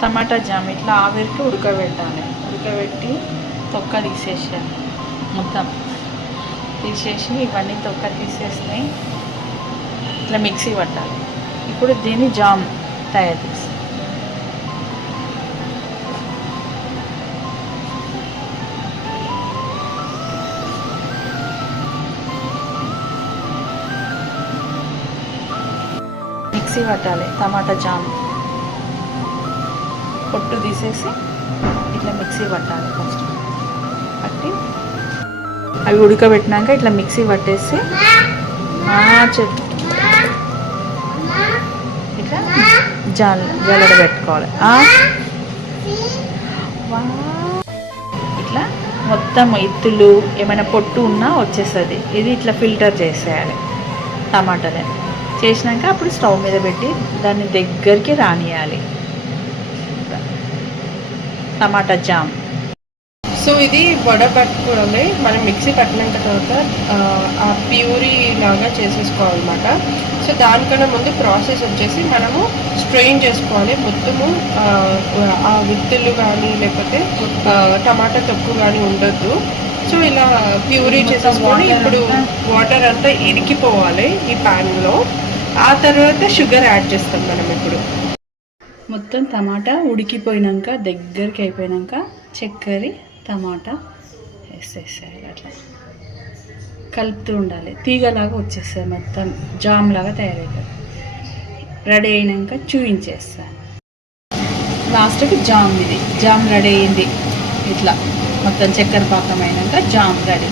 టమాటా jam ఇట్లా ఆవిరికి ఉడకబెట్టాలి. ఉడకబెట్టి తొక్క తీసేసాను. మొత్తం తీసేసి ఇవన్నీ తొక్క తీసేసి ఇట్లా మిక్సీ పట్టాలి. ఇప్పుడు దీన్ని జామ్ తయారు చేసి మిక్సీ పట్టాలి. టమాటా జామ్ పొట్టు తీసేసి ఇట్లా మిక్సీ పట్టాలి. ఫస్ట్ పట్టి అవి ఉడకబెట్టినాక ఇట్లా మిక్సీ పట్టేసి చెప్పు ఇట్లా జల్లెడ పెట్టుకోవాలి. ఇట్లా మొత్తం ఎత్తులు ఏమైనా పొట్టు ఉన్నా వచ్చేస్తుంది. ఇది ఇట్లా ఫిల్టర్ చేసేయాలి. టమాటాని చేసినాక అప్పుడు స్టవ్ మీద పెట్టి దాన్ని దగ్గరికి రానియాలి. టమాటా జామ్. సో ఇది వడబట్టుకోవాలి. మనం మిక్సీ పట్టినాక తర్వాత ఆ ప్యూరీ లాగా చేసేసుకోవాలన్నమాట. సో దానికన్నా ముందు ప్రాసెస్ వచ్చేసి మనము స్ట్రెయిన్ చేసుకోవాలి. మొత్తము ఆ విత్తులు కానీ లేకపోతే టమాటా తొక్కు కానీ ఉండొద్దు. సో ఇలా ప్యూరీ చేసేసుకొని ఇప్పుడు వాటర్ అంతా ఇరికిపోవాలి ఈ ప్యాన్లో. ఆ తర్వాత షుగర్ యాడ్ చేస్తాం మనం ఇప్పుడు. మొత్తం టమాటా ఉడికిపోయినాక దగ్గరికి అయిపోయినాక చక్కెర టమాటా వేసేసేయాలి. అట్లా కలుపుతూ ఉండాలి. తీగలాగా వచ్చేస్తుంది. మొత్తం జామ్ లాగా తయారవుతుంది. రెడీ అయినాక చూయించేస్తాను. లాస్ట్కి జామ్. ఇది జామ్ రెడీ అయింది. ఇట్లా మొత్తం చక్కెర పాకం అయినాక జామ్ రెడీ.